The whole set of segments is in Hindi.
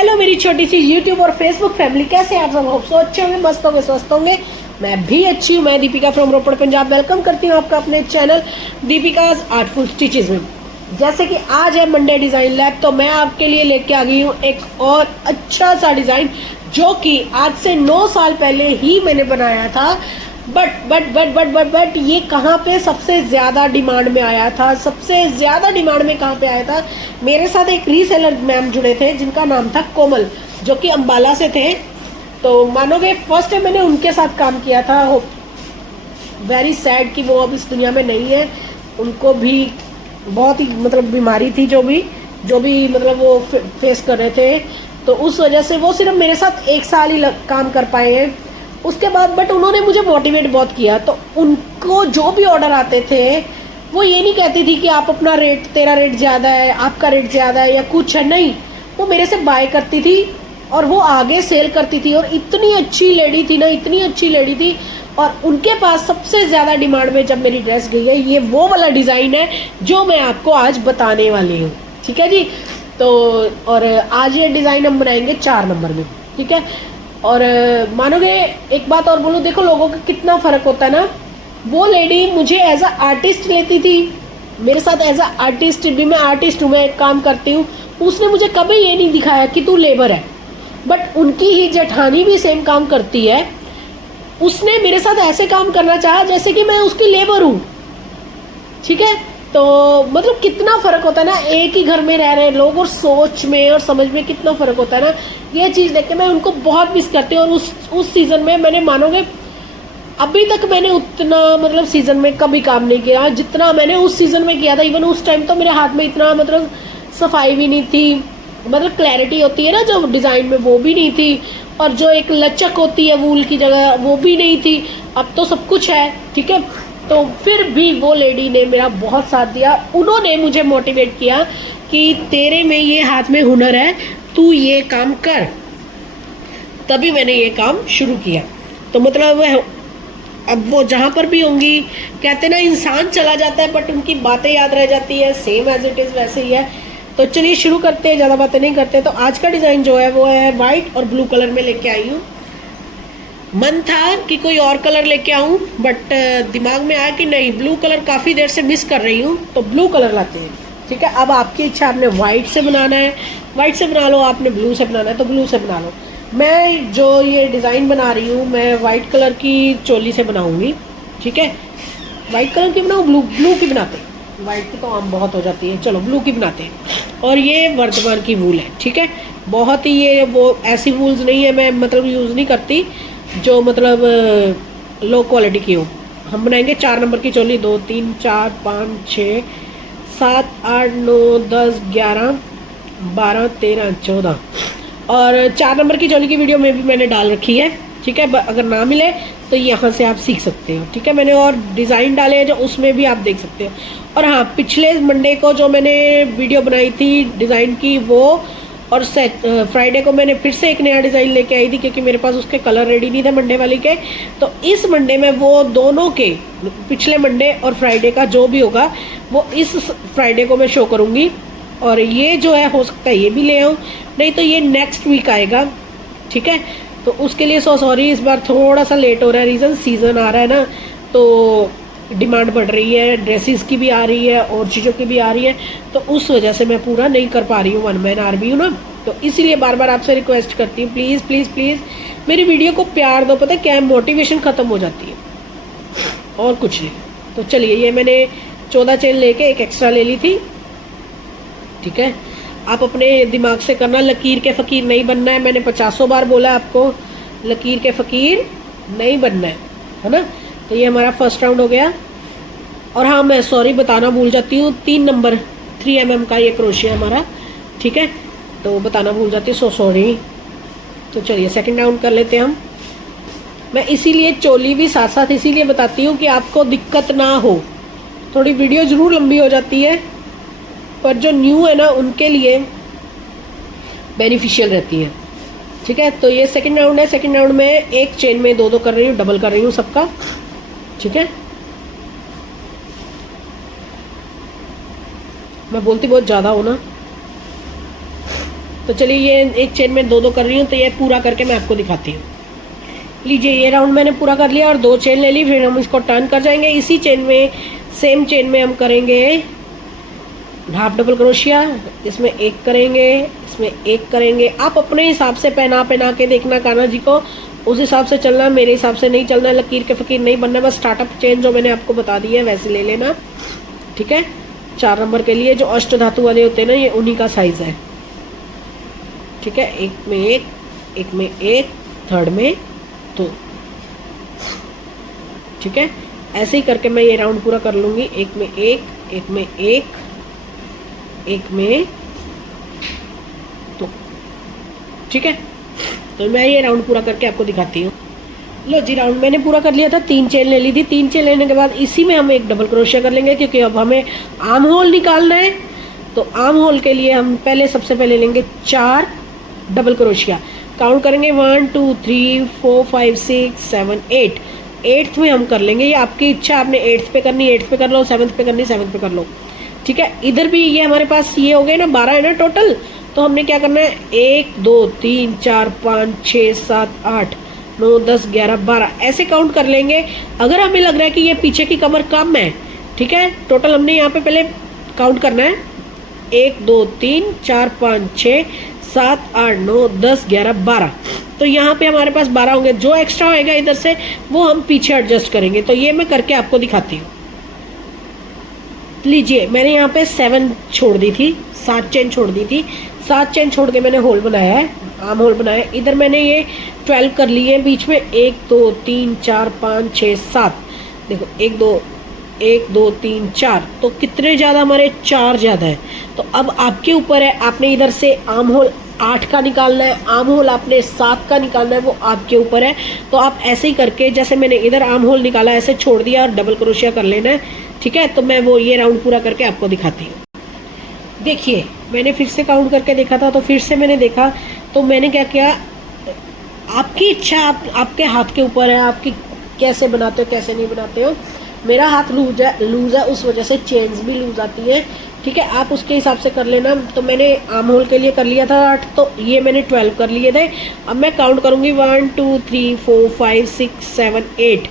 हेलो मेरी छोटी सी यूट्यूब और फेसबुक फैमिली, कैसे आप सब? होप सो अच्छे होंगे, मस्त होंगे, स्वस्थ होंगे। मैं भी अच्छी हूँ। मैं Deepika from Ropar Punjab welcome करती हूँ आपका अपने चैनल दीपिकाज आर्टफुल स्टिचेज में। जैसे कि आज है मंडे डिज़ाइन लैब, तो मैं आपके लिए लेके आ गई हूँ एक और अच्छा सा डिज़ाइन जो कि आज से 9 साल पहले ही मैंने बनाया था। बट ये कहाँ पे सबसे ज़्यादा डिमांड में आया था? सबसे ज़्यादा डिमांड में कहाँ पे आया था? मेरे साथ एक रीसेलर मैम जुड़े थे जिनका नाम था कोमल, जो कि अम्बाला से थे। तो मानोगे फर्स्ट टाइम मैंने उनके साथ काम किया था। हो वेरी सैड कि वो अब इस दुनिया में नहीं है। उनको भी बहुत ही बीमारी थी, जो भी वो फेस कर रहे थे। तो उस वजह से वो सिर्फ मेरे साथ 1 साल ही काम कर पाए हैं उसके बाद। बट उन्होंने मुझे मोटिवेट बहुत किया। तो उनको जो भी ऑर्डर आते थे वो ये नहीं कहती थी कि आप अपना रेट, तेरा रेट ज़्यादा है, आपका रेट ज़्यादा है या कुछ है, नहीं। वो मेरे से बाय करती थी और वो आगे सेल करती थी। और इतनी अच्छी लेडी थी ना, इतनी अच्छी लेडी थी। और उनके पास सबसे ज़्यादा डिमांड में जब मेरी ड्रेस गई है, ये वो वाला डिज़ाइन है जो मैं आपको आज बताने वाली हूँ। ठीक है जी। तो और आज ये डिज़ाइन हम बनाएंगे 4 नंबर में। ठीक है। और मानोगे एक बात और बोलूँ, देखो लोगों का कितना फ़र्क होता है ना। वो लेडी मुझे एज अ आर्टिस्ट लेती थी, मेरे साथ एज अ आर्टिस्ट भी, मैं आर्टिस्ट हूँ, मैं एक काम करती हूँ। उसने मुझे कभी ये नहीं दिखाया कि तू लेबर है। बट उनकी ही जेठानी भी सेम काम करती है, उसने मेरे साथ ऐसे काम करना चाहा जैसे कि मैं उसकी लेबर हूँ। ठीक है। तो कितना फ़र्क होता है ना एक ही घर में रह रहे लोग, और सोच में और समझ में कितना फ़र्क होता है ना। ये चीज़ देख के मैं उनको बहुत मिस करती हूँ। और उस सीज़न में मैंने, मानोगे अभी तक मैंने उतना सीज़न में कभी काम नहीं किया जितना मैंने उस सीज़न में किया था। इवन उस टाइम तो मेरे हाथ में इतना सफाई भी नहीं थी, क्लैरिटी होती है ना जो डिज़ाइन में, वो भी नहीं थी। और जो एक लचक होती है वूल की जगह, वो भी नहीं थी। अब तो सब कुछ है। ठीक है। तो फिर भी वो लेडी ने मेरा बहुत साथ दिया। उन्होंने मुझे मोटिवेट किया कि तेरे में ये हाथ में हुनर है, तू ये काम कर। तभी मैंने ये काम शुरू किया। तो अब वो जहाँ पर भी होंगी, कहते ना इंसान चला जाता है बट उनकी बातें याद रह जाती है। सेम एज इट इज़ वैसे ही है। तो चलिए शुरू करते हैं, ज़्यादा बातें नहीं करते। तो आज का डिज़ाइन जो है वो है वाइट और ब्लू कलर में लेके आई हूँ। मन था कि कोई और कलर लेके आऊँ, बट दिमाग में आया कि नहीं, ब्लू कलर काफ़ी देर से मिस कर रही हूँ, तो ब्लू कलर लाते हैं। ठीक है। अब आपकी इच्छा, आपने वाइट से बनाना है वाइट से बना लो, आपने ब्लू से बनाना है तो ब्लू से बना लो। मैं जो ये डिज़ाइन बना रही हूँ, मैं वाइट कलर की चोली से बनाऊँगी। ठीक है। वाइट कलर की बनाऊँ, ब्लू की बनाते हैं। वाइट की तो आम बहुत हो जाती है, चलो ब्लू की बनाते हैं। और ये वर्धमान की वूल है। ठीक है। बहुत ही ये वो ऐसी वूल्स नहीं है, मैं यूज़ नहीं करती जो लो क्वालिटी की हो। हम बनाएंगे 4 नंबर की चोली। 2 3 4 5 6 7 8 9 10 11 12 13 14 और 4 नंबर की चोली की वीडियो में भी मैंने डाल रखी है। ठीक है। अगर ना मिले तो यहाँ से आप सीख सकते हो। ठीक है। मैंने और डिज़ाइन डाले हैं जो उसमें भी आप देख सकते हो। और हाँ, पिछले मंडे को जो मैंने वीडियो बनाई थी डिज़ाइन की, वो और फ्राइडे को मैंने फिर से एक नया डिज़ाइन लेके आई थी, क्योंकि मेरे पास उसके कलर रेडी नहीं थे मंडे वाली के। तो इस मंडे में वो दोनों के, पिछले मंडे और फ्राइडे का जो भी होगा वो इस फ्राइडे को मैं शो करूँगी। और ये जो है, हो सकता है ये भी ले आऊँ, नहीं तो ये नेक्स्ट वीक आएगा। ठीक है। तो उसके लिए सॉरी, इस बार थोड़ा सा लेट हो रहा है। रीज़न सीज़न आ रहा है ना, तो डिमांड बढ़ रही है, ड्रेसेस की भी आ रही है और चीज़ों की भी आ रही है। तो उस वजह से मैं पूरा नहीं कर पा रही हूँ, 1 मैन आर्मी हूँ ना। तो इसीलिए बार बार आपसे रिक्वेस्ट करती हूँ, प्लीज़ प्लीज़ प्लीज़ मेरी वीडियो को प्यार दो। पता है क्या है, मोटिवेशन ख़त्म हो जाती है और कुछ नहीं। तो चलिए, ये मैंने 14 चेन लेके एक एक्स्ट्रा ले ली थी। ठीक है। आप अपने दिमाग से करना, लकीर के फ़कीर नहीं बनना है। मैंने 50 बार बोला आपको, लकीर के फ़कीर नहीं बनना है ना। तो ये हमारा फर्स्ट राउंड हो गया। और हाँ, मैं सॉरी बताना भूल जाती हूँ, 3 नंबर 3 mm का ये क्रोशिया हमारा। ठीक है। तो बताना भूल जाती हूँ, सॉरी। तो चलिए सेकंड राउंड कर लेते हैं हम। मैं इसीलिए चोली भी साथ साथ इसीलिए बताती हूँ कि आपको दिक्कत ना हो। थोड़ी वीडियो ज़रूर लंबी हो जाती है, पर जो न्यू है ना उनके लिए बेनिफिशियल रहती है। ठीक है। तो ये सेकंड राउंड है। सेकंड राउंड में एक चेन में 2 कर रही हूँ, डबल कर रही हूँ सबका। ठीक है। मैं बोलती बहुत ज़्यादा हूँ ना, तो चलिए ये एक चेन में दो दो कर रही हूँ, तो ये पूरा करके मैं आपको दिखाती हूँ। लीजिए ये राउंड मैंने पूरा कर लिया और दो चेन ले ली। फिर हम इसको टर्न कर जाएंगे। इसी चेन में, सेम चेन में हम करेंगे हाफ डबल क्रोशिया। इसमें एक करेंगे, इसमें एक करेंगे। आप अपने हिसाब से पहना के देखना कान्हा जी को, उस हिसाब से चलना। मेरे हिसाब से नहीं चलना, लकीर के फकीर नहीं बनना। बस स्टार्टअप चेन जो मैंने आपको बता दी है वैसे ले लेना, ठीक है। 4 नंबर के लिए जो अष्ट धातु वाले होते हैं ना, ये उन्हीं का साइज है, ठीक है। एक में एक में एक, थर्ड में दो, ठीक है। ऐसे ही करके मैं ये राउंड पूरा कर लूंगी। एक में एक, एक में एक, एक में दो, ठीक है। तो मैं ये राउंड पूरा करके आपको दिखाती हूँ। लो जी, राउंड मैंने पूरा कर लिया था। 3 चेन ले ली थी। 3 चेन लेने के बाद इसी में हम एक डबल क्रोशिया कर लेंगे, क्योंकि अब हमें आर्म होल निकालना है। तो आर्म होल के लिए हम सबसे पहले लेंगे 4 डबल क्रोशिया। काउंट करेंगे 1 2 3 4 5 6 7 8। 8th में हम कर लेंगे। ये आपकी इच्छा, आपने 8th पे करनी 8th पे कर लो, 7th पे करनी 7th पे कर लो, ठीक है। इधर भी ये हमारे पास ये हो गए ना, 12 है ना टोटल। तो हमने क्या करना है, 1 2 3 4 5 6 7 8 9 10 11 12 ऐसे काउंट कर लेंगे। अगर हमें लग रहा है कि ये पीछे की कमर कम है, ठीक है, टोटल हमने यहाँ पे पहले काउंट करना है 1 2 3 4 5 6 7 8 9 10 11 12। तो यहाँ पे हमारे पास 12 होंगे। जो एक्स्ट्रा होएगा इधर से वो हम पीछे एडजस्ट करेंगे। तो ये मैं करके आपको दिखाती हूँ। लीजिए मैंने यहाँ पे 7 छोड़ दी थी, 7 चेन छोड़ दी थी। 7 चेन छोड़ के मैंने होल बनाया है, आर्म होल बनाया है। इधर मैंने ये 12 कर लिए हैं। बीच में 1 2 3 4 5 6 7, देखो 1 2 3 4। तो कितने ज़्यादा हमारे, 4 ज़्यादा है। तो अब आपके ऊपर है, आपने इधर से आर्म होल 8 का निकालना है, आर्म होल आपने 7 का निकालना है, वो आपके ऊपर है। तो आप ऐसे ही करके, जैसे मैंने इधर आर्म होल निकाला ऐसे छोड़ दिया और डबल क्रोशिया कर लेना है, ठीक है। तो मैं वो ये राउंड पूरा करके आपको दिखाती हूँ। देखिए मैंने फिर से काउंट करके देखा था, तो फिर से मैंने देखा, तो मैंने क्या किया, आपकी इच्छा, आपके हाथ के ऊपर है, आपकी कैसे बनाते हो कैसे नहीं बनाते हो। मेरा हाथ लूज है, उस वजह से चेन्स भी लूज आती है, ठीक है। आप उसके हिसाब से कर लेना। तो मैंने आर्म होल के लिए कर लिया था 8, तो ये मैंने 12 कर लिए थे। अब मैं काउंट करूंगी 1 2 3 4 5 6 7 8,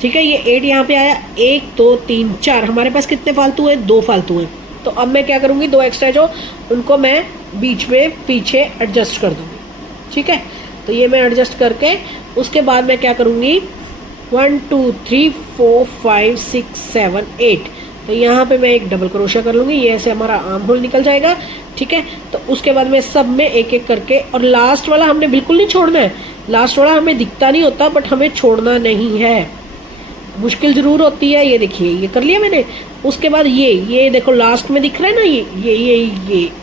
ठीक है। ये 8 यहाँ पे आया, 1 2 3 4। हमारे पास कितने फालतू हैं, 2 फालतू हैं। तो अब मैं क्या करूँगी, 2 एक्स्ट्रा जो उनको मैं बीच में पीछे एडजस्ट कर दूँगी, ठीक है। तो ये मैं एडजस्ट करके उसके बाद मैं क्या करूँगी, 1 2 3 4 5 6 7 8। तो यहाँ पे मैं एक डबल क्रोशिया कर लूँगी। ये ऐसे हमारा आर्म होल निकल जाएगा, ठीक है। तो उसके बाद मैं सब में एक एक करके, और लास्ट वाला हमने बिल्कुल नहीं छोड़ना है। लास्ट वाला हमें दिखता नहीं होता, बट हमें छोड़ना नहीं है। मुश्किल ज़रूर होती है। ये देखिए ये कर लिया मैंने। उसके बाद ये देखो लास्ट में दिख रहा है ना,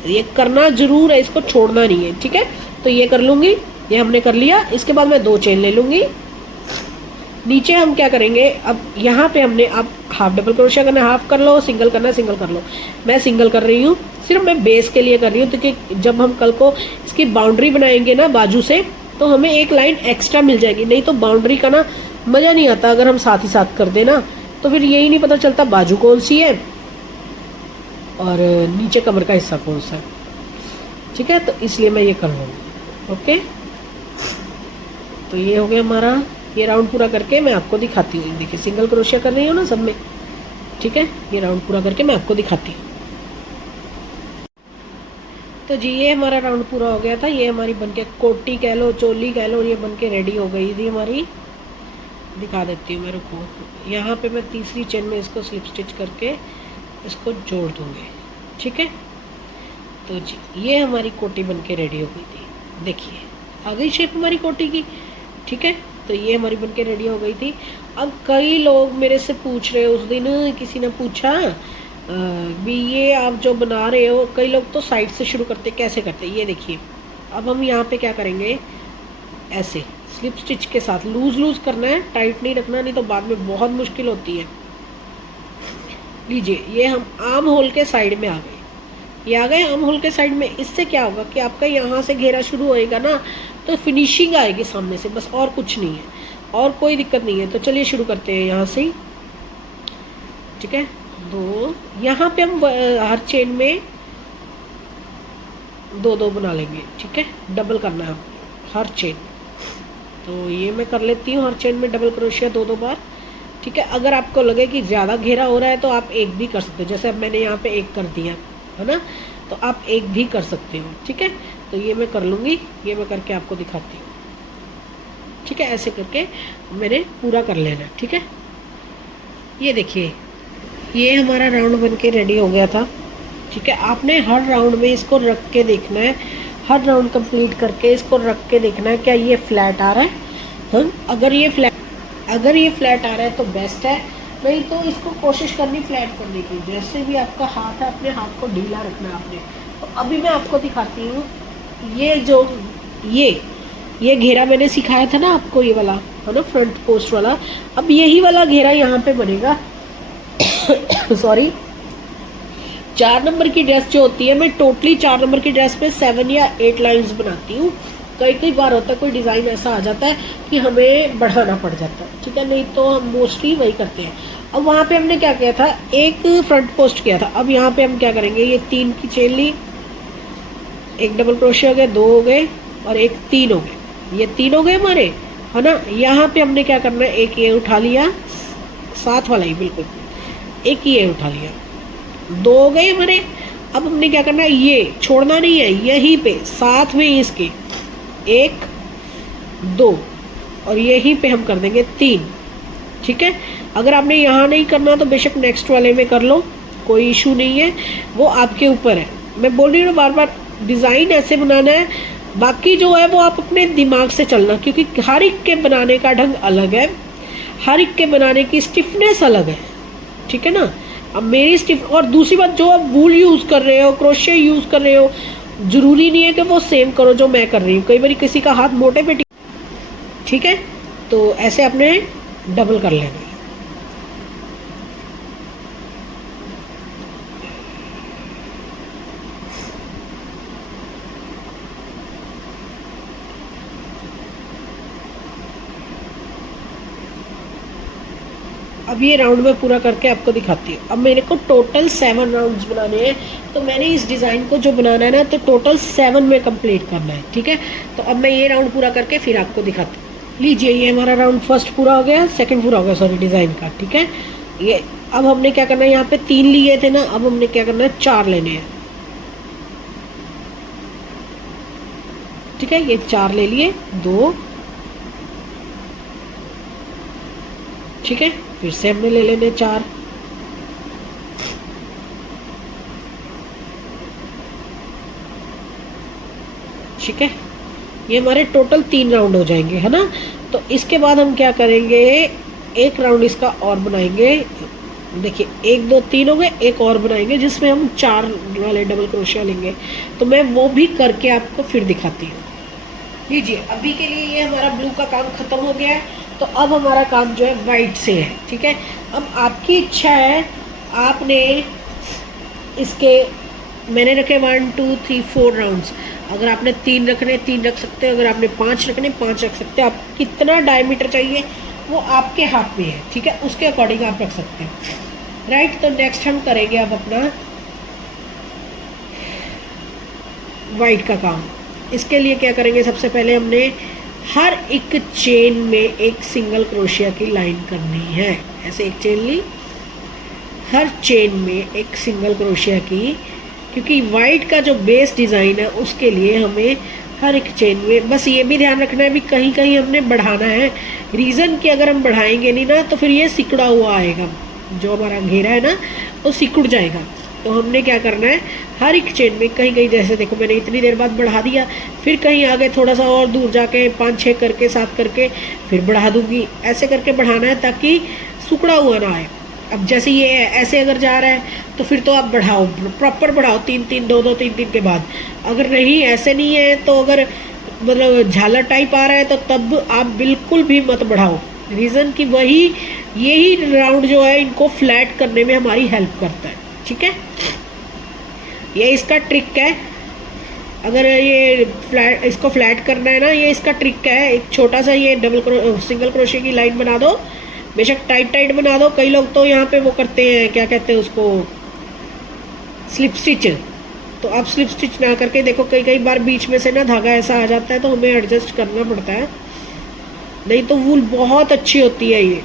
ये करना जरूर है, इसको छोड़ना नहीं है, ठीक है। तो ये कर लूँगी, ये हमने कर लिया। इसके बाद मैं 2 चेन ले लूँगी। नीचे हम क्या करेंगे, अब यहाँ पे हमने अब हाफ डबल क्रोशिया करना, हाफ कर लो, सिंगल करना सिंगल कर लो। मैं सिंगल कर रही हूँ, सिर्फ मैं बेस के लिए कर रही हूँ, क्योंकि जब हम कल को इसकी बाउंड्री बनाएंगे ना बाजू से, तो हमें एक लाइन एक्स्ट्रा मिल जाएगी। नहीं तो बाउंड्री का ना मज़ा नहीं आता अगर हम साथ ही साथ कर देना, तो फिर यही नहीं पता चलता बाजू कौन सी है और नीचे कमर का हिस्सा कौन सा है, ठीक है। तो इसलिए मैं ये कर लूँगी, ओके। तो ये हो गया हमारा। ये राउंड पूरा करके मैं आपको दिखाती हूँ। देखिए सिंगल क्रोशिया कर रही हूँ ना सब में, ठीक है। ये राउंड पूरा करके मैं आपको दिखाती हूँ। तो जी ये हमारा राउंड पूरा हो गया था। ये हमारी बनके कोटी कह लो, चोली कह लो, ये बनके रेडी हो गई थी हमारी। दिखा देती हूँ मैं, रुको। यहाँ पे मैं तीसरी चेन में इसको स्लिप स्टिच करके इसको जोड़ दूँगी, ठीक है। तो जी ये हमारी कोटी बनके रेडी हो गई थी। देखिए आ गई शेप हमारी कोटी की, ठीक है। तो ये हमारी बनके रेडी हो गई थी। अब कई लोग मेरे से पूछ रहे, उस दिन किसी ने पूछा भी ये आप जो बना रहे हो, कई लोग तो साइड से शुरू करते, कैसे करते। ये देखिए अब हम यहाँ पे क्या करेंगे, ऐसे स्लिप स्टिच के साथ लूज करना है, टाइट नहीं रखना, नहीं तो बाद में बहुत मुश्किल होती है। लीजिए ये हम आर्म होल के साइड में आ गए, ये आ गए आर्म होल के साइड में। इससे क्या होगा कि आपका यहाँ से घेरा शुरू होएगा ना, तो फिनिशिंग आएगी सामने से, बस और कुछ नहीं है, और कोई दिक्कत नहीं है। तो चलिए शुरू करते हैं यहाँ से ही, ठीक है। 2 यहाँ पे हम हर चेन में दो दो बना लेंगे, ठीक है। डबल करना है हर चेन। तो ये मैं कर लेती हूँ, हर चेन में डबल क्रोशिया दो दो बार, ठीक है। अगर आपको लगे कि ज़्यादा घेरा हो रहा है तो आप एक भी कर सकते हो, जैसे अब मैंने यहाँ पे एक कर दिया है ना, तो आप एक भी कर सकते हो, ठीक है। तो ये मैं कर लूँगी, ये मैं करके आपको दिखाती हूँ, ठीक है। ऐसे करके मैंने पूरा कर लेना, ठीक है। ये देखिए, ये हमारा राउंड बन के रेडी हो गया था, ठीक है। आपने हर राउंड में इसको रख के देखना है, हर राउंड कंप्लीट करके इसको रख के देखना है क्या ये फ्लैट आ रहा है। हाँ, अगर ये फ्लैट आ रहा है तो बेस्ट है, नहीं तो इसको कोशिश करनी फ्लैट करने की। जैसे भी आपका हाथ है, अपने हाथ को ढीला रखना है आपने। तो अभी मैं आपको दिखाती हूँ, ये जो ये घेरा मैंने सिखाया था ना आपको, ये वाला है ना, फ्रंट पोस्ट वाला। अब यही वाला घेरा यहाँ पे बनेगा सॉरी। 4 नंबर की ड्रेस जो होती है, मैं टोटली 4 नंबर की ड्रेस पे 7 या 8 लाइंस बनाती हूँ। कई बार होता है कोई डिज़ाइन ऐसा आ जाता है कि हमें बढ़ाना पड़ जाता है, ठीक है। नहीं तो हम मोस्टली वही करते हैं। अब वहाँ पे हमने क्या किया था, एक फ्रंट पोस्ट किया था। अब यहाँ पे हम क्या करेंगे, ये 3 की चेन ली, एक डबल क्रोशिया हो गए, 2 हो गए और एक 3 हो गए, ये 3 हो गए हमारे, है ना। यहाँ पे हमने क्या करना है, एक ये उठा लिया, साथ वाला ही बिल्कुल, एक ये उठा लिया, 2 हो गए हमारे। अब हमने क्या करना है, ये छोड़ना नहीं है, यहीं पे साथ में इसके 1 2 और यहीं पे हम कर देंगे 3, ठीक है। अगर आपने यहाँ नहीं करना तो बेशक नेक्स्ट वाले में कर लो, कोई इशू नहीं है, वो आपके ऊपर है। मैं बोल रही हूँ बार बार, डिज़ाइन ऐसे बनाना है, बाकी जो है वो आप अपने दिमाग से चलना, क्योंकि हर एक के बनाने का ढंग अलग है, हर एक के बनाने की स्टिफनेस अलग है, ठीक है ना। अब मेरी स्टिफ, और दूसरी बात, जो आप वूल यूज़ कर रहे हो, क्रोशे यूज़ कर रहे हो, ज़रूरी नहीं है कि वो सेम करो जो मैं कर रही हूँ। कई बार किसी का हाथ मोटे पे, ठीक है। तो ऐसे आपने डबल कर लेना है। अब ये राउंड में पूरा करके आपको दिखाती हूँ। अब मेरे को टोटल 7 राउंड्स बनाने हैं, तो मैंने इस डिज़ाइन को जो बनाना है ना, तो टोटल 7 में कंप्लीट करना है, ठीक है। तो अब मैं ये राउंड पूरा करके फिर आपको दिखाती हूँ। लीजिए, ये हमारा राउंड फर्स्ट पूरा हो गया, सेकंड पूरा हो गया, सॉरी, डिज़ाइन का, ठीक है। ये अब हमने क्या करना है, यहाँ पे 3 लिए थे ना, अब हमने क्या करना है, 4 लेने हैं, ठीक है। ये 4 ले लिए, 2, ठीक है। फिर से हमने ले लेने 4, ठीक है। ये हमारे टोटल 3 राउंड हो जाएंगे, है ना। तो इसके बाद हम क्या करेंगे, एक राउंड इसका और बनाएंगे। देखिए, 1 2 3 हो गए, एक और बनाएंगे जिसमें हम 4 वाले डबल क्रोशिया लेंगे। तो मैं वो भी करके आपको फिर दिखाती हूँ। लीजिए, अभी के लिए ये हमारा ब्लू का काम खत्म हो गया है, तो अब हमारा काम जो है वाइट से है, ठीक है। अब आपकी इच्छा है, आपने इसके, मैंने रखे 1 2 3 4 राउंड्स। अगर आपने 3 रखने 3 रख सकते हो, अगर आपने 5 रखने 5 रख सकते हो। आप कितना डायमीटर चाहिए वो आपके हाथ में है, ठीक है, उसके अकॉर्डिंग आप रख सकते हो, राइट। तो नेक्स्ट हम करेंगे अब अपना वाइट का काम। इसके लिए क्या करेंगे, सबसे पहले हमने हर एक चेन में एक सिंगल क्रोशिया की लाइन करनी है। ऐसे एक चेन ली, हर चेन में एक सिंगल क्रोशिया की, क्योंकि वाइट का जो बेस डिज़ाइन है उसके लिए हमें हर एक चेन में, बस ये भी ध्यान रखना है भी कहीं कहीं हमने बढ़ाना है। रीज़न कि अगर हम बढ़ाएंगे नहीं ना तो फिर ये सिकुड़ा हुआ आएगा, जो हमारा घेरा है ना वो सिकुड़ जाएगा। तो हमने क्या करना है, हर एक चेन में कहीं कहीं, जैसे देखो मैंने इतनी देर बाद बढ़ा दिया, फिर कहीं आगे थोड़ा सा और दूर जाके 5 6 करके 7 करके फिर बढ़ा दूंगी। ऐसे करके बढ़ाना है ताकि सिकुड़ा हुआ ना आए। अब जैसे ये ऐसे अगर जा रहा है तो फिर तो आप बढ़ाओ, प्रॉपर बढ़ाओ, 3 3 2 2 3 3 के बाद। अगर नहीं, ऐसे नहीं है, तो अगर मतलब झालर टाइप आ रहा है तो तब आप बिल्कुल भी मत बढ़ाओ। रीज़न कि वही, यही राउंड जो है इनको फ्लैट करने में हमारी हेल्प करता है, ठीक है। ये इसका ट्रिक है। अगर ये फ्लैट, इसको फ्लैट करना है ना, ये इसका ट्रिक है। एक छोटा सा ये सिंगल क्रोशिया की लाइन बना दो, बेशक टाइट टाइट बना दो। कई लोग तो यहाँ पे वो करते हैं, क्या कहते हैं उसको, स्लिप स्टिच, तो आप स्लिप स्टिच ना करके देखो, कई कई बार बीच में से ना धागा ऐसा आ जाता है तो हमें एडजस्ट करना पड़ता है, नहीं तो वूल बहुत अच्छी होती है ये।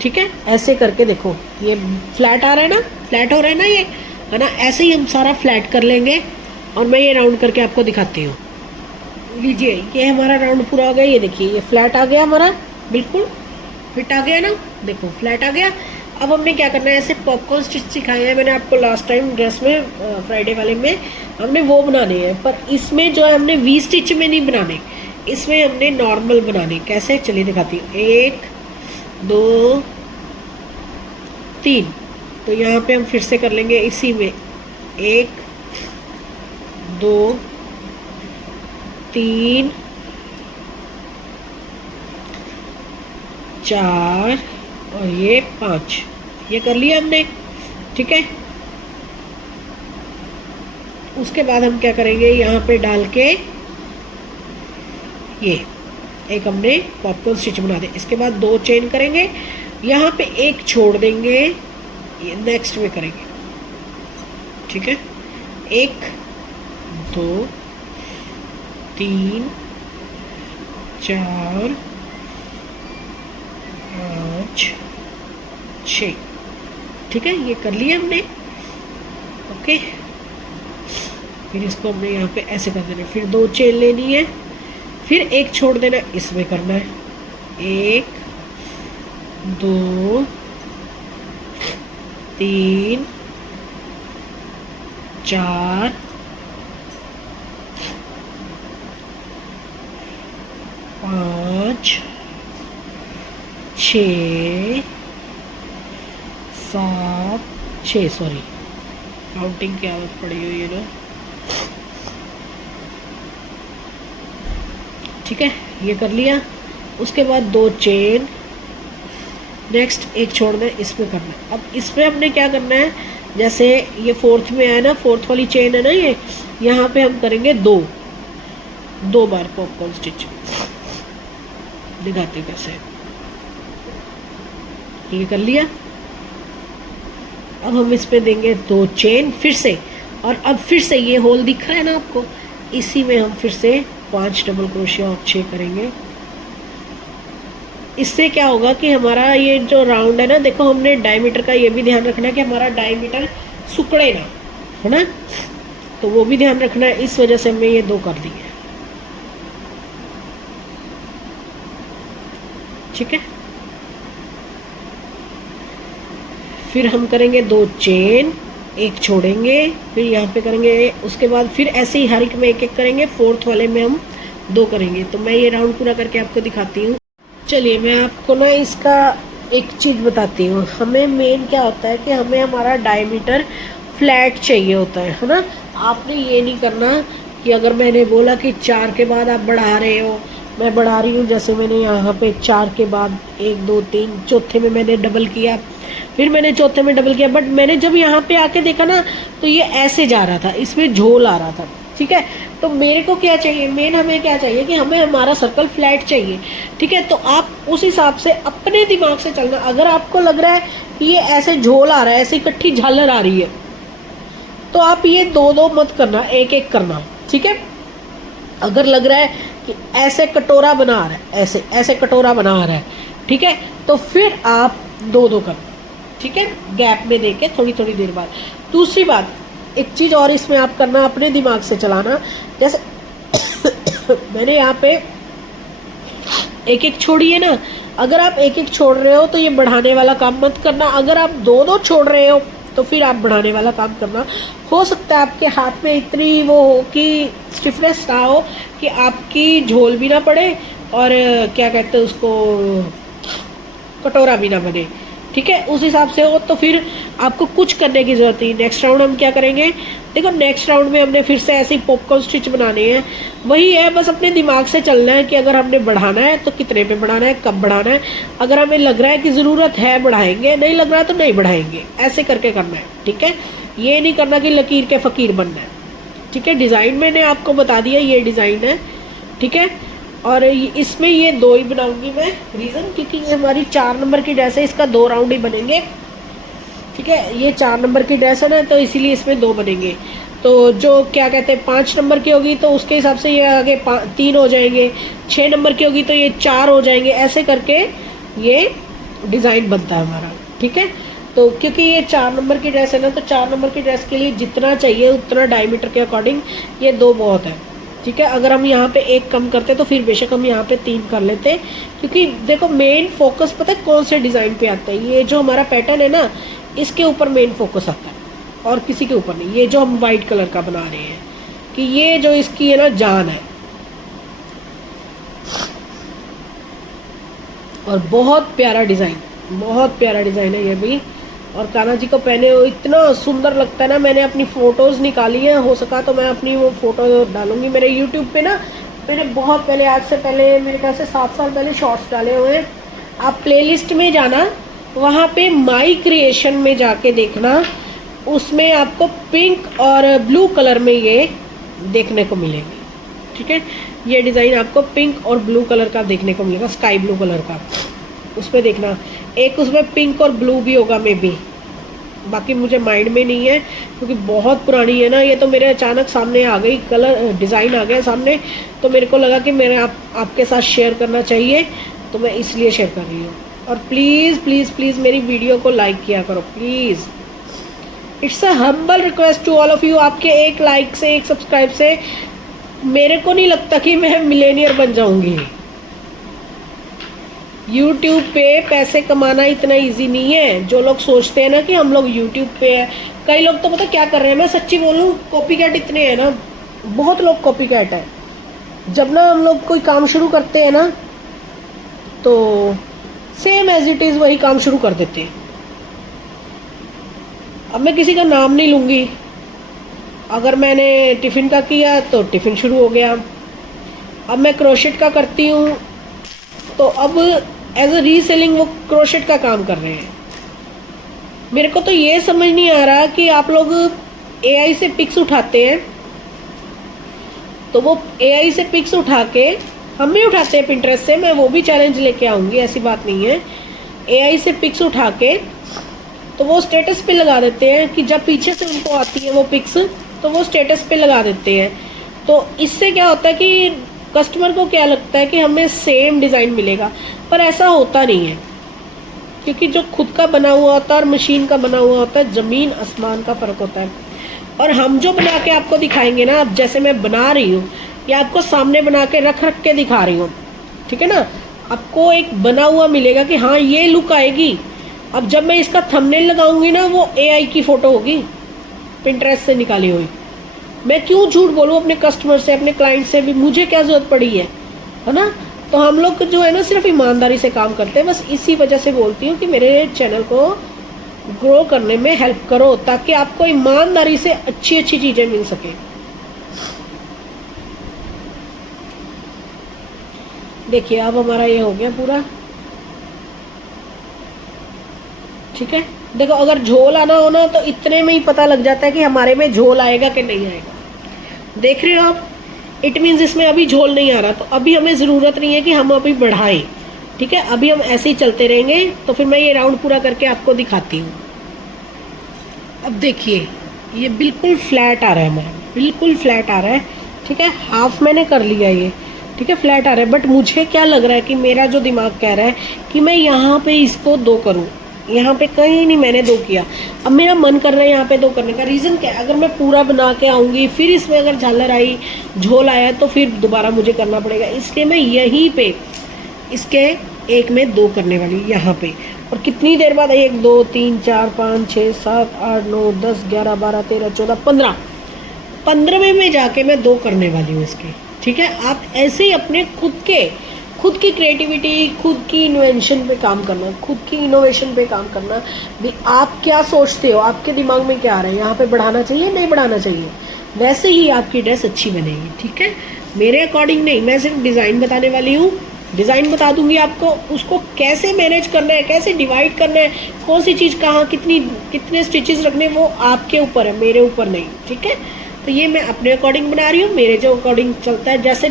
ठीक है, ऐसे करके देखो, ये फ्लैट आ रहा है ना, फ्लैट हो रहा है ना ये, है ना। ऐसे ही हम सारा फ्लैट कर लेंगे और मैं ये राउंड करके आपको दिखाती हूँ। लीजिए, ये हमारा राउंड पूरा हो गया, ये देखिए ये फ्लैट आ गया हमारा, बिल्कुल फिट आ गया ना, देखो फ्लैट आ गया। अब हमने क्या करना है, ऐसे पॉपकॉर्न स्टिच सिखाए हैं मैंने आपको लास्ट टाइम ड्रेस में, फ्राइडे वाले में हमने वो बनाने हैं, पर इसमें जो है हमने वी स्टिच में नहीं बनाने, इसमें हमने नॉर्मल बनाने। कैसे, चलिए दिखाती हूँ। 1 2 3, तो यहाँ पे हम फिर से कर लेंगे इसी में 1 2 3 4 और ये 5, ये कर लिया हमने। ठीक है, उसके बाद हम क्या करेंगे, यहाँ पे डाल के ये एक हमने पॉपकॉर्न स्टिच बना दे। इसके बाद 2 चेन करेंगे, यहाँ पे एक छोड़ देंगे, ये नेक्स्ट में करेंगे। ठीक है, 1 2 3 4 5 6। ठीक है, ये कर लिया हमने। ओके, फिर इसको हमने यहाँ पे ऐसे कर देना, फिर 2 चेन लेनी है, फिर एक छोड़ देना, इसमें करना है 1 2 3 4 5 6 7 6, सॉरी काउंटिंग की आदत पड़ी हुई है ना। ठीक है, ये कर लिया। उसके बाद 2 चेन, नेक्स्ट एक छोड़ना है, इसमें करना है। अब इसमें हमने क्या करना है, जैसे ये 4th में आया ना, 4th वाली चेन है ना, ये यहाँ पे हम करेंगे 2 बार पॉपकॉर्न स्टिच। दिखाते कैसे, ये कर लिया। अब हम इसमें देंगे 2 चेन फिर से, और अब फिर से ये होल दिख रहा है ना आपको, इसी में हम फिर से 5 डबल क्रोशिया और 6 करेंगे। इससे क्या होगा कि हमारा ये जो राउंड है ना, देखो हमने डायमीटर का ये भी ध्यान रखना है कि हमारा डायमीटर सुकड़े ना, है ना, तो वो भी ध्यान रखना है। इस वजह से हमने ये 2 कर दिए। ठीक है, फिर हम करेंगे 2 चेन, एक छोड़ेंगे, फिर यहाँ पे करेंगे, उसके बाद फिर ऐसे ही हर एक में एक एक करेंगे, 4th वाले में हम 2 करेंगे। तो मैं ये राउंड पूरा करके आपको दिखाती हूँ। चलिए, मैं आपको ना इसका एक चीज़ बताती हूँ। हमें मेन क्या होता है कि हमें हमारा डायमीटर फ्लैट चाहिए होता है ना। आपने ये नहीं करना कि अगर मैंने बोला कि 4 के बाद आप बढ़ा रहे हो, मैं बढ़ा रही हूँ, जैसे मैंने यहाँ पे 4 के बाद 1 2 3, चौथे में मैंने डबल किया, फिर मैंने चौथे में डबल किया, बट मैंने जब यहाँ पे आके देखा ना तो ये ऐसे जा रहा था, इसमें झोल आ रहा था। ठीक है, तो मेरे को क्या चाहिए, मेन हमें क्या चाहिए कि हमें हमारा सर्कल फ्लैट चाहिए। ठीक है, तो आप उस हिसाब से अपने दिमाग से चलना। अगर आपको लग रहा है कि ये ऐसे झोल आ रहा है, ऐसे इकट्ठी झालर आ रही है, तो आप ये 2 मत करना, 1 करना। ठीक है, अगर लग रहा है कि ऐसे कटोरा बना रहा है, ऐसे ऐसे कटोरा बना रहा है, ठीक है, तो फिर आप 2 करना। ठीक है, गैप में देके थोड़ी थोड़ी देर बाद। दूसरी बात, एक चीज़ और इसमें आप करना, अपने दिमाग से चलाना। जैसे मैंने यहाँ पे 1 छोड़ी है ना, अगर आप 1 छोड़ रहे हो तो ये बढ़ाने वाला काम मत करना। अगर आप 2 छोड़ रहे हो तो फिर आप बढ़ाने वाला काम करना। हो सकता है आपके हाथ में इतनी वो हो कि स्टिफनेस ना हो कि आपकी झोल भी ना पड़े और क्या कहते हैं उसको, कटोरा भी ना बने। ठीक है, उस हिसाब से हो तो फिर आपको कुछ करने की जरूरत नहीं। नेक्स्ट राउंड हम क्या करेंगे, देखो नेक्स्ट राउंड में हमने फिर से ऐसे ही पॉपकॉर्न स्टिच बनाने हैं। वही है, बस अपने दिमाग से चलना है कि अगर हमने बढ़ाना है तो कितने पे बढ़ाना है, कब बढ़ाना है। अगर हमें लग रहा है कि ज़रूरत है बढ़ाएंगे, नहीं लग रहा है तो नहीं बढ़ाएंगे, ऐसे करके करना है। ठीक है, ये नहीं करना कि लकीर के फ़कीर बनना है। ठीक है, डिज़ाइन मैंने आपको बता दिया, ये डिज़ाइन है। ठीक है, और इसमें ये 2 ही बनाऊंगी मैं, रीज़न क्योंकि ये हमारी 4 नंबर की ड्रेस है, इसका 2 राउंड ही बनेंगे। ठीक है, ये 4 नंबर की ड्रेस है ना, तो इसीलिए इसमें 2 बनेंगे। तो जो क्या कहते हैं 5 नंबर की होगी तो उसके हिसाब से ये आगे 3 हो जाएंगे, 6 नंबर की होगी तो ये 4 हो जाएंगे, ऐसे करके ये डिज़ाइन बनता है हमारा। ठीक है, तो क्योंकि ये 4 नंबर की ड्रेस है ना, तो 4 नंबर की ड्रेस के लिए जितना चाहिए उतना डायमीटर के अकॉर्डिंग ये 2 बहुत है। ठीक है, अगर हम यहाँ पे 1 कम करते तो फिर बेशक हम यहाँ पे 3 कर लेते, क्योंकि देखो मेन फोकस पता है कौन से डिज़ाइन पे आता है, ये जो हमारा पैटर्न है ना इसके ऊपर मेन फोकस आता है और किसी के ऊपर नहीं। ये जो हम वाइट कलर का बना रहे हैं कि ये जो इसकी है ना जान है, और बहुत प्यारा डिज़ाइन, बहुत प्यारा डिज़ाइन है ये भी। और कान्हा जी को पहने हुए इतना सुंदर लगता है ना। मैंने अपनी फ़ोटोज़ निकाली हैं, हो सका तो मैं अपनी वो फ़ोटो डालूंगी मेरे यूट्यूब पे ना। मैंने बहुत पहले, आज से पहले मेरे ख्याल से 7 साल पहले शॉर्ट्स डाले हुए हैं। आप प्लेलिस्ट में जाना, वहाँ पे माई क्रिएशन में जाके देखना, उसमें आपको पिंक और ब्लू कलर में ये देखने को मिलेगी। ठीक है, ये डिज़ाइन आपको पिंक और ब्लू कलर का देखने को मिलेगा, स्काई ब्लू कलर का। उस पर देखना, एक उसमें पिंक और ब्लू भी होगा मे बी, बाकी मुझे माइंड में नहीं है क्योंकि बहुत पुरानी है ना ये। तो मेरे अचानक सामने आ गई, कलर डिज़ाइन आ गया सामने, तो मेरे को लगा कि मेरे आपके साथ शेयर करना चाहिए, तो मैं इसलिए शेयर कर रही हूँ। और प्लीज़ प्लीज़ प्लीज़ मेरी वीडियो को लाइक किया करो please. It's a humble request to all of you. आपके एक लाइक से, एक सब्सक्राइब से मेरे को नहीं लगता कि मैं मिलेनियर बन जाऊंगी। यूट्यूब पे पैसे कमाना इतना इजी नहीं है। जो लोग सोचते हैं ना कि हम लोग यूट्यूब पे है, कई लोग तो पता क्या कर रहे हैं, मैं सच्ची बोलूँ, कॉपी कैट इतने हैं ना, बहुत लोग कॉपी कैट है। जब ना हम लोग कोई काम शुरू करते हैं ना तो सेम एज इट इज़ वही काम शुरू कर देते हैं। अब मैं किसी का नाम नहीं लूँगी, अगर मैंने टिफ़िन का किया तो टिफ़िन शुरू हो गया। अब मैं क्रोशेट का करती हूँ तो अब एज अ रीसेलिंग वो क्रोशेट का काम कर रहे हैं। मेरे को तो ये समझ नहीं आ रहा कि आप लोग एआई से पिक्स उठाते हैं, तो वो एआई से पिक्स उठा के, हम भी उठाते हैं पिंटरेस्ट से, मैं वो भी चैलेंज लेके आऊँगी, ऐसी बात नहीं है। एआई से पिक्स उठा के तो वो स्टेटस पे लगा देते हैं कि जब पीछे से उनको आती है वो पिक्स तो वो स्टेटस पे लगा देते हैं। तो इससे क्या होता है कि कस्टमर को क्या लगता है कि हमें सेम डिज़ाइन मिलेगा, पर ऐसा होता नहीं है, क्योंकि जो खुद का बना हुआ होता है और मशीन का बना हुआ होता है, ज़मीन आसमान का फ़र्क होता है। और हम जो बना के आपको दिखाएंगे ना, अब जैसे मैं बना रही हूँ या आपको सामने बना के रख के दिखा रही हूँ, ठीक है ना, आपको एक बना हुआ मिलेगा कि हाँ ये लुक आएगी। अब जब मैं इसका थंबनेल लगाऊंगी ना, वो एआई की फ़ोटो होगी, पिंटरेस्ट से निकाली हुई। मैं क्यों झूठ बोलूँ अपने कस्टमर से, अपने क्लाइंट से भी, मुझे क्या ज़रूरत पड़ी है ना। तो हम लोग जो है ना सिर्फ ईमानदारी से काम करते हैं, बस इसी वजह से बोलती हूँ कि मेरे चैनल को ग्रो करने में हेल्प करो, ताकि आपको ईमानदारी से अच्छी अच्छी चीज़ें मिल सके। देखिए अब हमारा ये हो गया पूरा। ठीक है, देखो अगर झोल आना हो ना तो इतने में ही पता लग जाता है कि हमारे में झोल आएगा कि नहीं आएगा। देख रहे हो आप, इट मीन्स इसमें अभी झोल नहीं आ रहा, तो अभी हमें ज़रूरत नहीं है कि हम अभी बढ़ाएं। ठीक है, अभी हम ऐसे ही चलते रहेंगे। तो फिर मैं ये राउंड पूरा करके आपको दिखाती हूँ। अब देखिए ये बिल्कुल फ्लैट आ रहा है हमारा, बिल्कुल फ्लैट आ रहा है। ठीक है, हाफ मैंने कर लिया ये, ठीक है, फ्लैट आ रहा है। बट मुझे क्या लग रहा है कि मेरा जो दिमाग कह रहा है कि मैं यहाँ पे इसको 2 करूँ, यहाँ पे कहीं नहीं मैंने 2 किया। अब मेरा मन कर रहा है यहाँ पे 2 करने का। रीज़न क्या है, अगर मैं पूरा बना के आऊँगी फिर इसमें अगर झालर आई, झोल आया, तो फिर दोबारा मुझे करना पड़ेगा। इसलिए मैं यहीं पे इसके एक में 2 करने वाली, यहाँ पे। और कितनी देर बाद, 1 2 3 4 5 6 7 8 9 10 11 12 13 14 15, 15वें में जाके मैं 2 करने वाली हूँ इसके। ठीक है, आप ऐसे ही अपने खुद की क्रिएटिविटी, खुद की इन्वेंशन पे काम करना, खुद की इनोवेशन पे काम करना। भी आप क्या सोचते हो, आपके दिमाग में क्या आ रहा है, यहाँ पे बढ़ाना चाहिए नहीं बढ़ाना चाहिए, वैसे ही आपकी ड्रेस अच्छी बनेगी। ठीक है, मेरे अकॉर्डिंग नहीं, मैं सिर्फ डिज़ाइन बताने वाली हूँ। डिज़ाइन बता दूंगी आपको, उसको कैसे मैनेज करना है, कैसे डिवाइड करना है, कौन सी चीज़ कहाँ, कितने स्टिचेस रखने, वो आपके ऊपर है, मेरे ऊपर नहीं। ठीक है, तो ये मैं अपने अकॉर्डिंग बना रही हूँ, मेरे जो अकॉर्डिंग चलता है। जैसे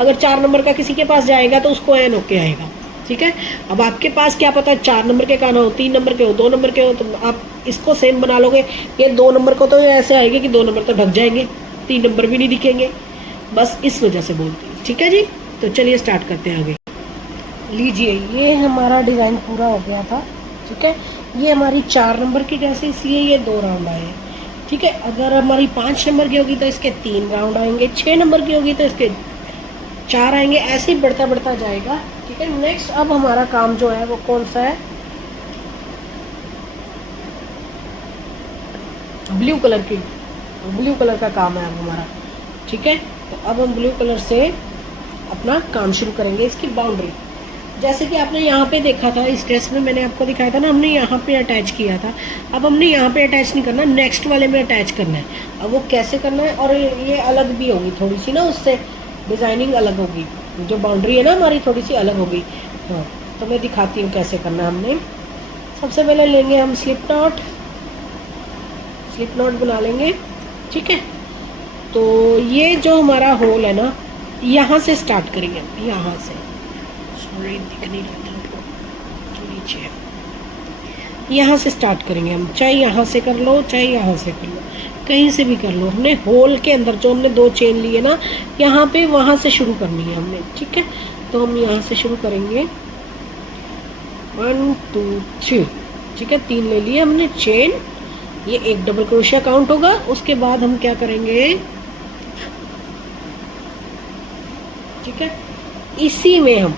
अगर 4 नंबर का किसी के पास जाएगा तो उसको एन होके आएगा, ठीक है। अब आपके पास क्या पता 4 नंबर के कान हो, 3 नंबर के हो, 2 नंबर के हो, तो आप इसको सेम बना लोगे। ये 2 नंबर को तो ऐसे आएंगे कि 2 नंबर तो ढक जाएंगे, 3 नंबर भी नहीं दिखेंगे, बस इस वजह से बोलती हूँ। ठीक है जी, तो चलिए स्टार्ट करते हैं आगे। लीजिए, ये हमारा डिज़ाइन पूरा हो गया था। ठीक है, ये हमारी 4 नंबर की ड्रेस है, इसलिए ये 2 राउंड आए हैं। ठीक है, अगर हमारी 5 नंबर की होगी तो इसके 3 राउंड आएंगे, 6 नंबर की होगी तो इसके 4 आएंगे, ऐसे ही बढ़ता बढ़ता जाएगा। ठीक है, नेक्स्ट अब हमारा काम जो है वो कौन सा है, ब्लू कलर की, ब्लू कलर का काम है अब हमारा। ठीक है, तो अब हम ब्लू कलर से अपना काम शुरू करेंगे। इसकी बाउंड्री जैसे कि आपने यहाँ पे देखा था, इस ड्रेस में मैंने आपको दिखाया था ना, हमने यहाँ पे अटैच किया था। अब हमने यहाँ पे अटैच नहीं करना, नेक्स्ट वाले में अटैच करना है। अब वो कैसे करना है, और ये अलग भी होगी थोड़ी सी ना, उससे डिज़ाइनिंग अलग होगी, जो बाउंड्री है ना हमारी थोड़ी सी अलग होगी। हाँ, तो मैं दिखाती हूँ कैसे करना है। हमने सबसे पहले लेंगे हम स्लिप नॉट, स्लिप नॉट बना लेंगे। ठीक है, तो ये जो हमारा होल है ना, यहाँ से स्टार्ट करेंगे, यहाँ से, सॉरी दिख नहीं रहा था, नीचे यहाँ से स्टार्ट करेंगे हम। चाहे यहाँ से कर लो, चाहे यहाँ से कर लो, कहीं से भी कर लो। हमने होल के अंदर जो हमने 2 चेन लिए ना, यहाँ पे वहाँ से शुरू करनी है हमने। ठीक है, तो हम यहाँ से शुरू करेंगे, 1 2 3। ठीक है, 3 ले लिए हमने चेन, ये एक डबल क्रोशिया काउंट होगा। उसके बाद हम क्या करेंगे, ठीक है, इसी में हम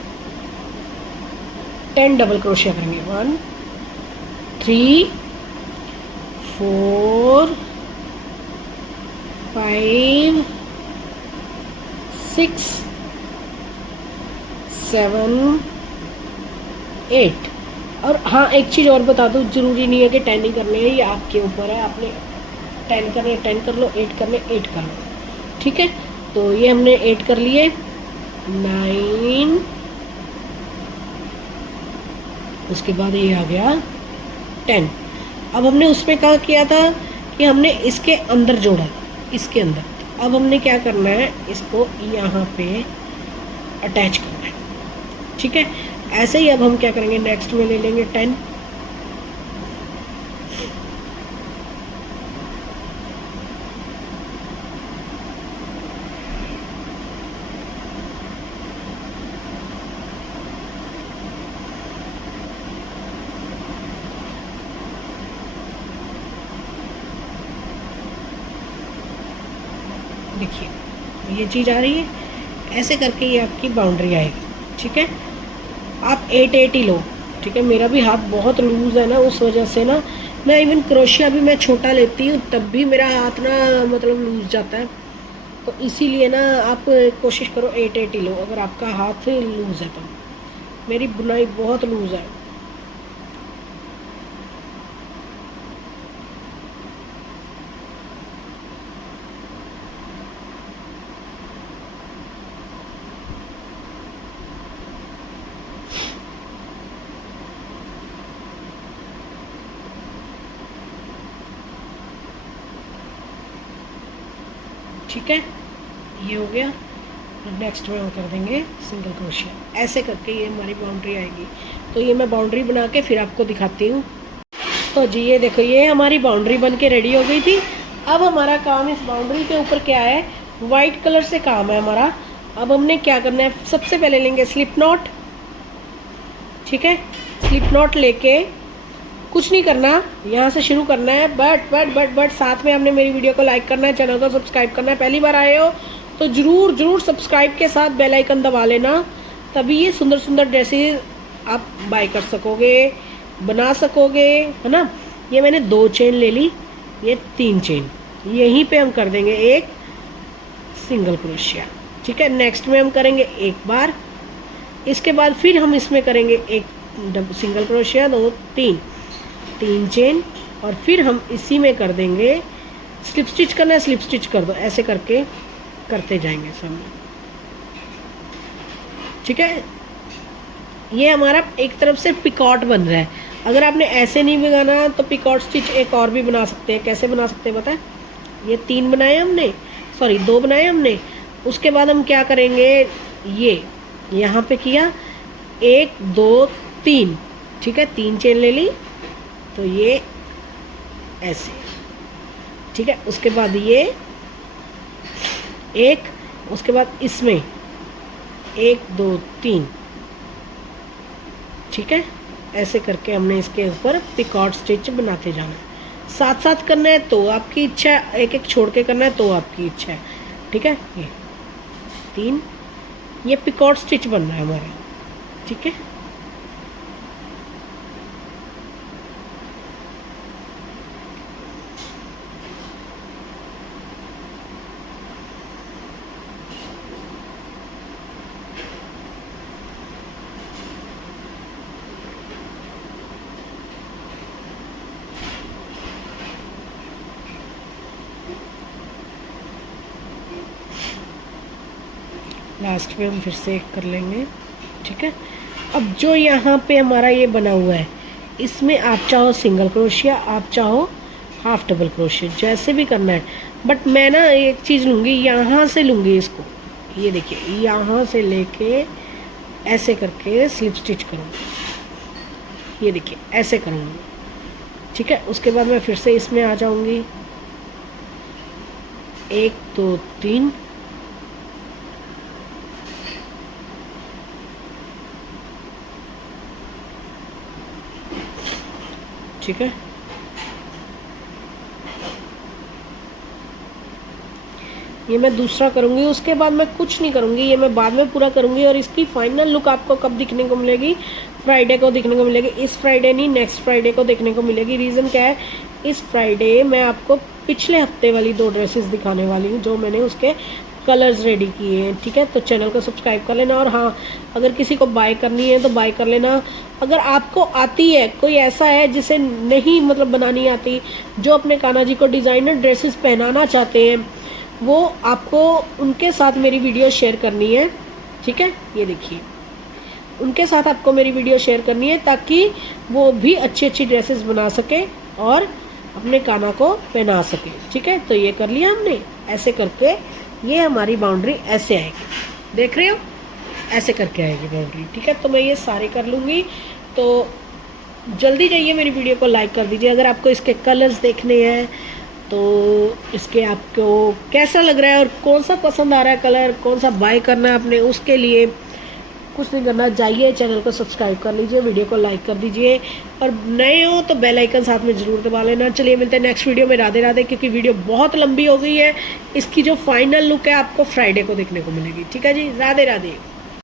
10 डबल क्रोशिया करेंगे, 1 3 4 5 6 7 8। और हाँ, एक चीज़ और बता दूँ, ज़रूरी नहीं है कि 10 ही करने हैं, ये आपके ऊपर है। आपने 10 करने 10 कर लो, 8 करने 8 कर लो। ठीक है, तो ये हमने 8 कर लिए, 9, उसके बाद ये आ गया 10। अब हमने उसमें कहा किया था कि हमने इसके अंदर जोड़ा, इसके अंदर। अब हमने क्या करना है, इसको यहाँ पे अटैच करना है। ठीक है, ऐसे ही अब हम क्या करेंगे, नेक्स्ट में ले लेंगे 10, देखिए ये चीज़ आ रही है, ऐसे करके ये आपकी बाउंड्री आएगी। ठीक है, आप 8 8 ही लो। ठीक है, मेरा भी हाथ बहुत लूज़ है ना, उस वजह से ना मैं इवन क्रोशिया भी मैं छोटा लेती हूँ, तब भी मेरा हाथ ना मतलब लूज़ जाता है। तो इसीलिए ना आप कोशिश करो 8 8 ही लो, अगर आपका हाथ लूज़ है तो। मेरी बुनाई बहुत लूज़ है। ठीक है, ये हो गया। नेक्स्ट में हम कर देंगे सिंगल क्रोशिया, ऐसे करके ये हमारी बाउंड्री आएगी। तो ये मैं बाउंड्री बना के फिर आपको दिखाती हूँ। तो जी ये देखो, ये हमारी बाउंड्री बन के रेडी हो गई थी। अब हमारा काम इस बाउंड्री के ऊपर क्या है, वाइट कलर से काम है हमारा। अब हमने क्या करना है, सबसे पहले लेंगे स्लिप नॉट। ठीक है, स्लिप नॉट लेके कुछ नहीं करना, यहाँ से शुरू करना है। बट साथ में आपने मेरी वीडियो को लाइक करना है, चैनल को सब्सक्राइब करना है। पहली बार आए हो तो ज़रूर सब्सक्राइब के साथ बेल आइकन दबा लेना, तभी ये सुंदर सुंदर ड्रेसेस आप बाय कर सकोगे, बना सकोगे, है ना। ये मैंने 2 चेन ले ली, ये 3 चेन, यहीं पे हम कर देंगे एक सिंगल क्रोशिया। ठीक है, नेक्स्ट में हम करेंगे एक बार, इसके बाद फिर हम इसमें करेंगे एक सिंगल क्रोशिया, 2 3 चेन, और फिर हम इसी में कर देंगे स्लिप स्टिच करना है, स्लिप स्टिच कर दो, ऐसे करके करते जाएंगे सब। ठीक है, ये हमारा एक तरफ से पिकॉट बन रहा है। अगर आपने ऐसे नहीं बनाना तो पिकॉट स्टिच एक और भी बना सकते हैं। कैसे बना सकते हैं पता है, ये 3 बनाए हमने, सॉरी 2 बनाए हमने। उसके बाद हम क्या करेंगे, ये यहाँ पे किया, 1 2 3, ठीक है, 3 चेन ले ली, तो ये ऐसे, ठीक है। उसके बाद ये एक, उसके बाद इसमें 1 2 3, ठीक है। ऐसे करके हमने इसके ऊपर पिकॉट स्टिच बनाते जाना है। साथ साथ करना है तो आपकी इच्छा है, एक एक छोड़ के करना है तो आपकी इच्छा है, ठीक है। ये 3, ये पिकॉट स्टिच बन रहा है हमारा, ठीक है। लास्ट में हम फिर से एक कर लेंगे, ठीक है। अब जो यहाँ पे हमारा ये बना हुआ है, इसमें आप चाहो सिंगल क्रोशिया, आप चाहो हाफ डबल क्रोशिया, जैसे भी करना है। बट मैं ना एक चीज़ लूँगी, यहाँ से लूँगी इसको, ये देखिए यहाँ से लेके ऐसे करके स्लिप स्टिच करूँगी, ये देखिए ऐसे करूँगी, ठीक है। उसके बाद मैं फिर से इसमें आ जाऊँगी, 1 2 3, ठीक है। ये मैं दूसरा करूँगी, उसके बाद मैं कुछ नहीं करूँगी, ये मैं बाद में पूरा करूँगी। और इसकी फाइनल लुक आपको कब दिखने को मिलेगी? फ्राइडे को दिखने को मिलेगी। इस फ्राइडे नहीं, नेक्स्ट फ्राइडे को देखने को मिलेगी। रीज़न क्या है, इस फ्राइडे मैं आपको पिछले हफ्ते वाली 2 ड्रेसेस दिखाने वाली हूँ, जो मैंने उसके कलर्स रेडी किए हैं, ठीक है। तो चैनल को सब्सक्राइब कर लेना। और हाँ, अगर किसी को बाय करनी है तो बाय कर लेना। अगर आपको आती है, कोई ऐसा है जिसे नहीं मतलब बनानी आती, जो अपने कान्हा जी को डिज़ाइनर ड्रेसेस पहनाना चाहते हैं, वो आपको उनके साथ मेरी वीडियो शेयर करनी है, ठीक है। ये देखिए, उनके साथ आपको मेरी वीडियो शेयर करनी है, ताकि वो भी अच्छी अच्छी ड्रेसेस बना सके और अपने कान्हा को पहना सके, ठीक है। तो ये कर लिया हमने। ऐसे करके ये हमारी बाउंड्री ऐसे आएगी, देख रहे हो, ऐसे करके आएगी बाउंड्री, ठीक है। तो मैं ये सारे कर लूँगी। तो जल्दी जाइए, मेरी वीडियो को लाइक कर दीजिए। अगर आपको इसके कलर्स देखने हैं तो इसके आपको कैसा लग रहा है और कौन सा पसंद आ रहा है कलर, कौन सा बाय करना है आपने, उसके लिए कुछ नहीं करना, जाइए चैनल को सब्सक्राइब कर लीजिए, वीडियो को लाइक कर दीजिए, और नए हो तो बेल आइकन साथ में ज़रूर दबा लेना। चलिए मिलते हैं नेक्स्ट वीडियो में। राधे राधे, क्योंकि वीडियो बहुत लंबी हो गई है। इसकी जो फाइनल लुक है आपको फ्राइडे को देखने को मिलेगी, ठीक है जी। राधे राधे।